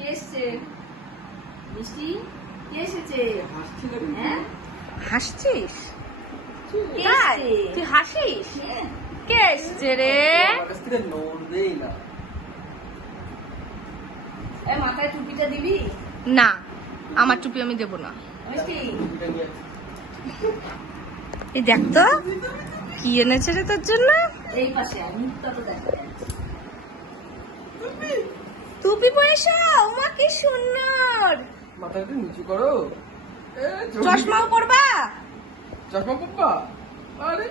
কে এসছে? মিষ্টি? কে এসেছে? হ্যাঁ? হাসছিস? কে এসছে? তুই হাসিস? হ্যাঁ। কে এসছে রে? মাথায় টুপিটা দিবি? না আমার টুপি আমি দেবো না। এই দেখ তো কি এনেছে রে তোর জন্য? এই পাশে মুখটা তো দেখা। টুপি পয়সা ওমা কি সুন্দর। মাথা একটু নিচু করো। চশমাও পরবা? চশমা পড়বা আরে।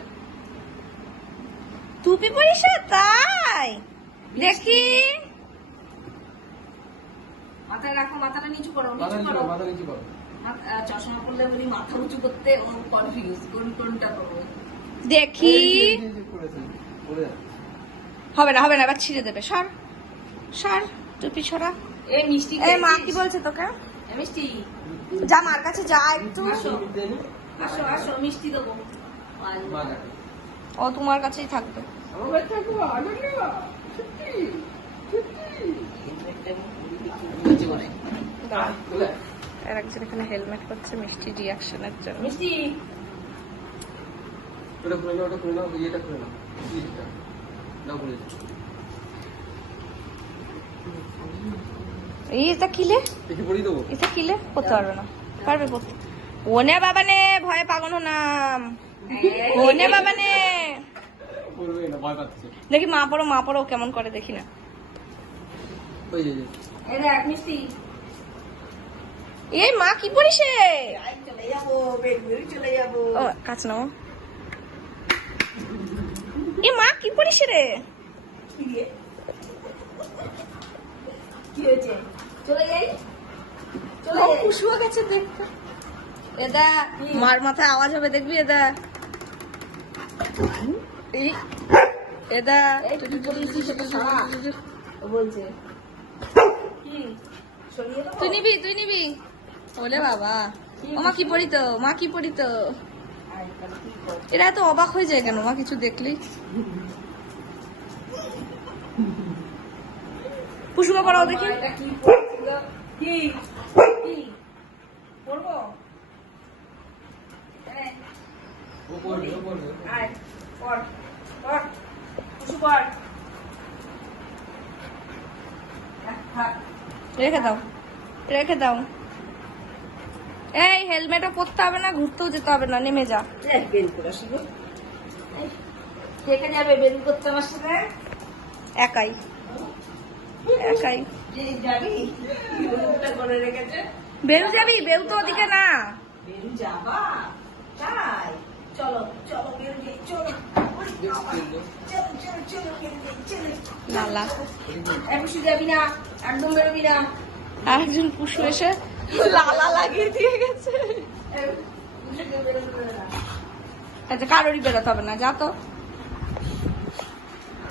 টুপি পয়সা তাই? দেখি। মাথায় রাখো মাথাটা নিচু করো মাথা নিচু করো। মাথা নিচু করো। চশমা পড়লে বলি মাথা উঁচু করতে ও কনফিউজ কোন কোনটা করব? দেখি। হবে না হবে না এবার ছিঁড়ে দেবে সর সর। টুপি ছড়া? এই মিষ্টি এ মা কি বলছে তোকে? মিষ্টি। যা মার কাছে যা একটু। আসো। মিষ্টি আসো আসো মিষ্টি দেবো। ও তোমার কাছেই থাকবে। আর একজন এখানে হেলমেট করছে মিষ্টি রিয়াকশনের জন্য। মিষ্টি। ওটা খুলে নাও ওটা খুলে নাও ইয়েটা খুলে নাও ইয়েটা নাও খুলে দাও। এই এটা কিলে এটা কিলে করতে পারবে না। পারবে করতে ওনে বাবা নে ভয়ে পাগল নাম ওনে বাবা নে করবে না ভয় পাচ্ছে। দেখি মা পড়ো মা পড়ো কেমন করে দেখি না। এই দেখ মিষ্টি। এই মা কি পড়িস রে? আই, চলে যাব বেরবেরি চলে যাব। ও কাছ নাও এ মা কি পড়িস রে? কি? হয়েছে চলে যাই? চলে ও যাই? কুসুয়া গেছে দেখতে। এদা মার মাথায় আওয়াজ হবে দেখবি এদা? এদা তুই বলছে। নিবি তুই নিবি। ওলে বাবা। মা কি পড়ি তো মা কি পড়ি তো আয়, তাহলে এরা এত অবাক হয়ে যায় কেন? মা কিছু দেখলেই কুসুমা পড়াও দেখি মা, এটা কি পড়ছিল? কি কি পড়ব এই, ও করবে ও করবে আয় পড় পড় কুসু পড় থাক, থাক। রেখে দাও রেখে দাও। এই হেলমেটও পরতে হবে না ঘুরতেও যেতে হবে না নেমে যা। এই, করে আসি গো। এই, কে কে যাবে? বের করতে আমার সাথে? একাই। একাই। যাবি? বেরু যাবি বেরু তো ওদিকে না। বেরু যাবা? তাই? চলো চলো বেরু যাই চলো। একজন পুষু এসে লালা লাগিয়ে দিয়ে গেছে। আচ্ছা কারোরই বেরোতে হবে না যা তো।